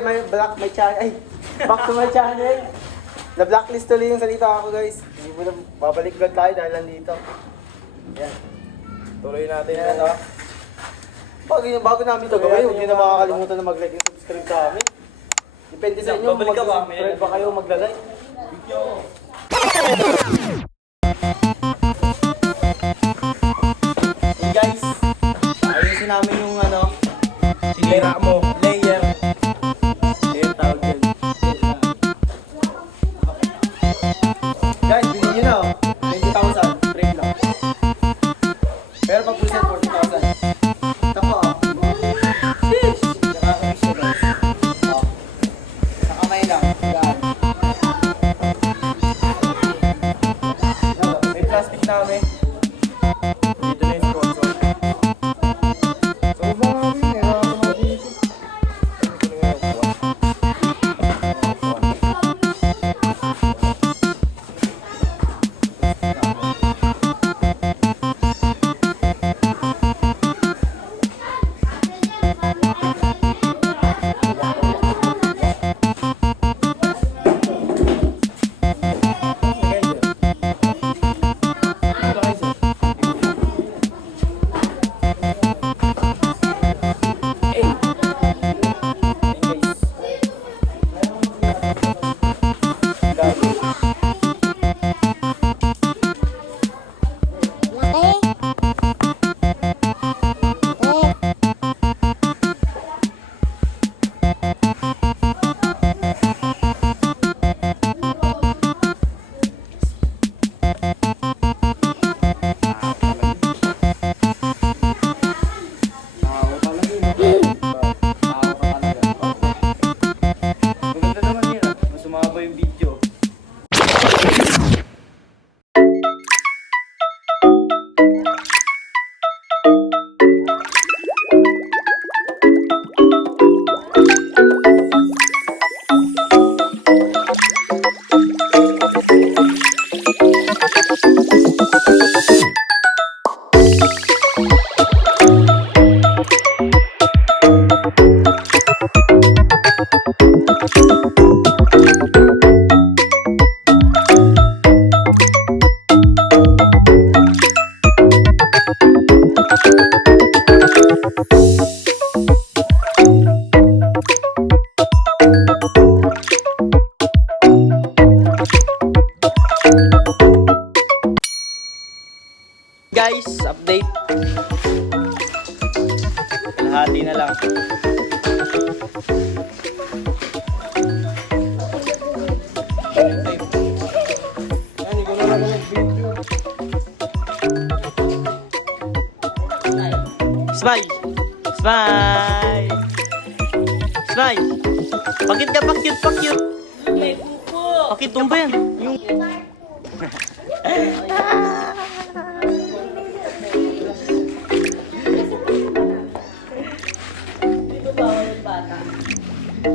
my channel. Ay, back to my channel. Na-blacklist tuloy yung salita ako guys. Hindi mo na babalik vlog tayo dahil nandito. Yan. Tuloy natin yan ito. Bago namin ito gawin, huwag nyo na makakalimutan na mag-like and subscribe sa amin. Depende sa inyo kung mag-subscribe pa kayo magla-like. Hey guys, ayusin namin yung sinira mo, layer. Layer tawag dyan. Guys, bilhin nyo na 20,000, frame lang. Pero pag puset 40,000. Tapo sheesh! Nakakamiss siya guys. Sa kamay lang. Yan. May plastic namin. Dito na yung sponsor. So, mga kami, meron ako dito. Guys, update. Kalahati na lang. Smile! Smile! Smile! Pakit ka, pakit, pakit! May pupo! Pakit, tumba yan! Yung...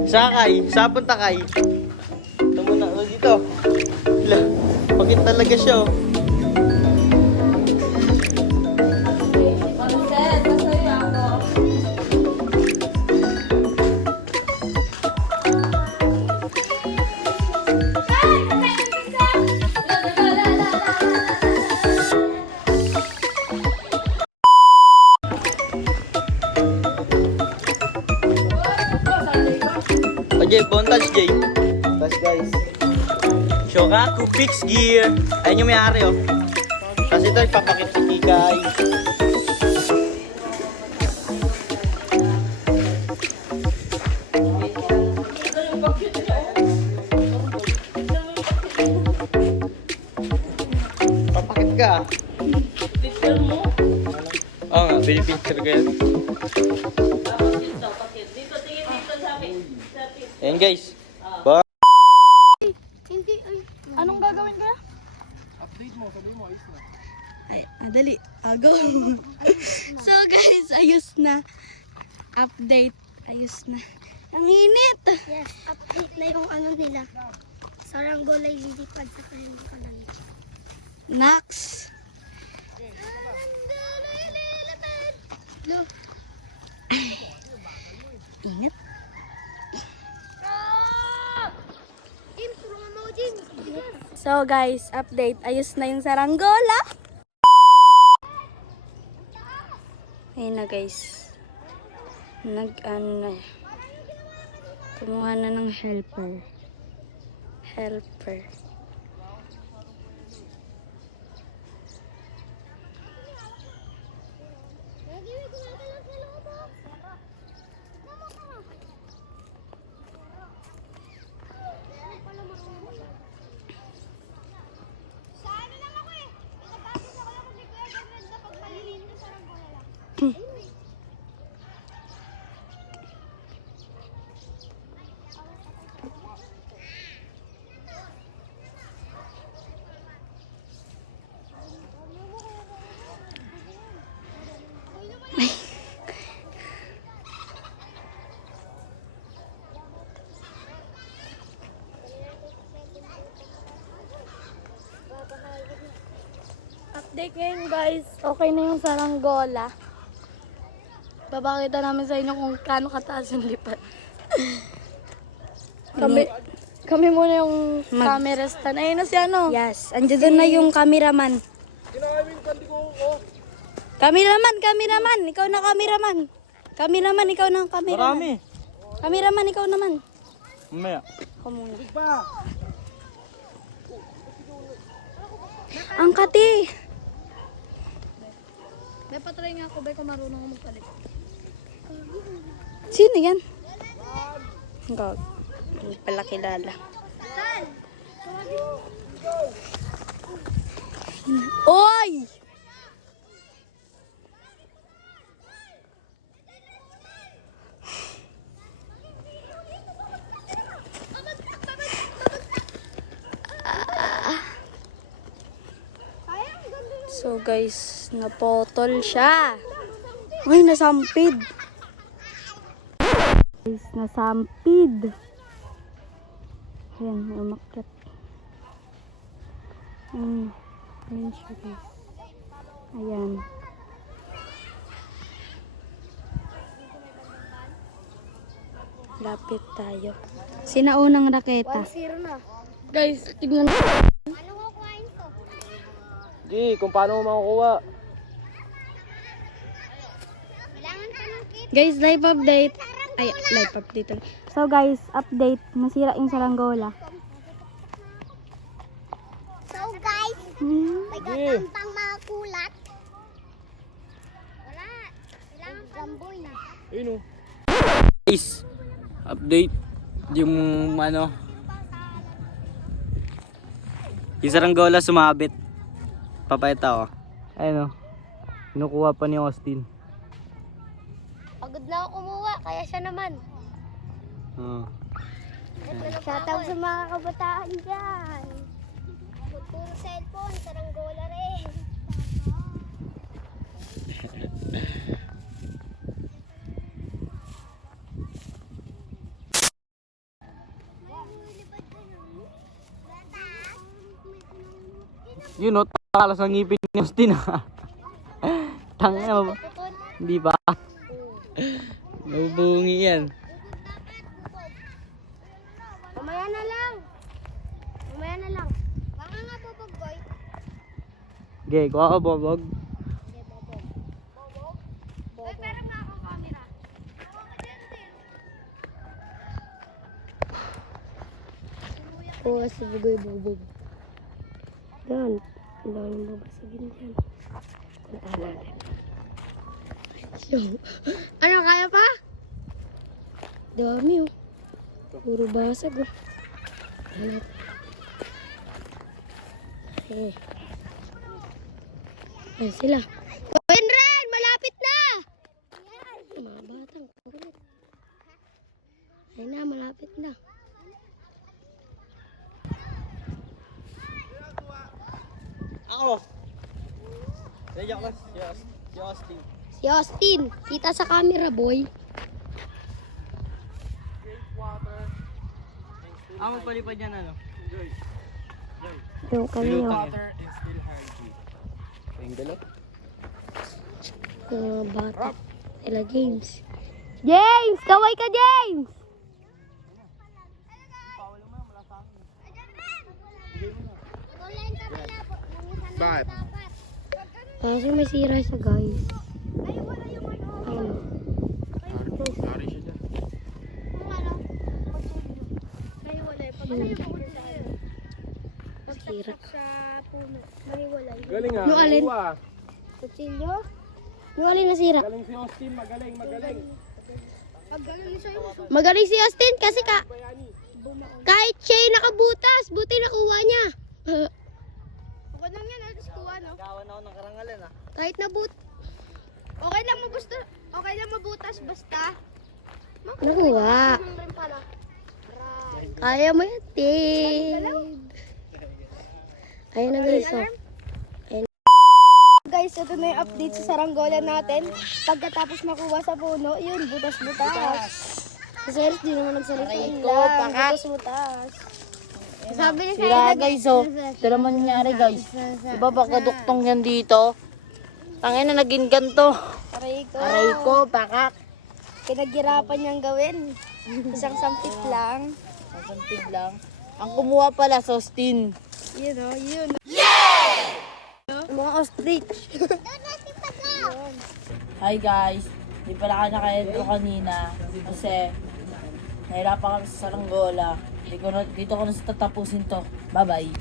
Sakay, sa punta kay. Ito muna, dito. Pakit talaga siya oh. Jay, bontage Jay. Bontage guys. Shokaku Fix Gear. Ayun yung may-ari oh. Kasi ito ipapakit si Kikay. Papakit ka. Picture mo? Oo nga, picture ko yan. Dito, tingin dito sa amin. Ayan guys. Anong gagawin ko? Update mo, sabi mo, ayos na. Ay, dali. Go. So guys, ayos na. Update. Ayos na. Ang init. Yes, update na yung ano nila. Saranggolay lilipad sa kanyang kanan. Nax. Saranggolay lilipad. Lo. Ingat. So guys, update. Ayos na yung saranggola. Ayun na guys. Kumuha na ng helper. Update ngayon guys, okay na yung saranggola. Babakita namin sa inyo kung kano kataas yung lipat. kami muna yung camera stand. Ayun na si ano. Yes, andyan doon na yung cameraman. Cameraman, ikaw na cameraman. Cameraman, ikaw na cameraman. Marami. Cameraman, ikaw naman. Mamaya. Ako muna. Ang kati. May patry nga ako, bay, kung marunong ako magpalit. Sino yan? Gag. Hindi pala kilala. Oy! So guys, napotol siya. Uy, nasampid. Guys, nasampid. Ayan, may umakyat. Ayan siya guys. Ayan. Lapit tayo. Sinaunang raketa. 1-0 na. Guys, tignan mo. Ano ko kuhain to? G, kung paano mo makukuha. Kailangan ka ng kit. Guys, live update. Ay, live update. So guys, update. Nasira yung saranggola. So guys, may gatampang mga kulat. Wala. Kailangan gamboy. Ayun o. Guys, update. Yung ano. Yung saranggola sumabit. Papayta ko. Ayun o. Kinukuha pa ni Austin. Pagod na ako kumuha, kaya siya naman. Shoutout sa mga kabataan dyan. Puro cellphone, saranggola rin. Yun o, takalas ang ngipin ni Austin ha. Tanga mo. Hindi ba? Nabubungi yan. Mamaya na lang. Baka nga bubog, boy. Okay, kuha ka bobog. Boy, pero nga akong camera. Oo, si Bugoy Bubog. Yan. Ang daming babasagin dyan. Kuntaan natin. Ano, kaya pa? Dami oh. Puro basag oh. Hanap. Eh. Ayan sila. Gawin rin! Malapit na! Mga batang kulit. Ayun na, malapit na. Ako! Nandiyan ko si Austin. Si Austin, kita sa camera boy. Ako palipad yan ano? Yung kanina. Water and still hard G. Yung dalaw? Bata. Ela James. James! Kaway ka, James! Bakit? Kasi may sira siya, guys. Ayun. Sorry siya dyan. Sira. Galing nga. Yung alin? Kutsilyo? Yung alin nasira? Galing si Austin, magaling. Magaling si Austin kasi kahit siya yung nakabutas, buti nakuha niya. Okay lang yan, alas kuha, no? Gawan ako ng karangalan ah. Kahit nabut. Okay lang mabutas, basta. Nakuha. Rin pala. Kaya mo yan, Dave. Ayun na guys, oh. Guys, ito na yung update sa saranggola natin. Pagkatapos makuha sa puno, yun, butas-butas. Kasi Eris, di naman nagsalita yun lang. Butas-butas. Sabi niya Sira guys, oh. Ito naman nangyari guys. Diba baka duktong yan dito? Tangin na naging ganto. Aray ko, pakak. Pinaghirapan niyang gawin. Isang sampit lang. Sasampid lang. Ang kumuha pala, Sostin. Yun o, yun. Mga ostrich. Hi guys. Di pala ka naka-intro kanina. Kasi nahirapan kami sa saranggola. Dito ko na tatapusin to. Bye-bye.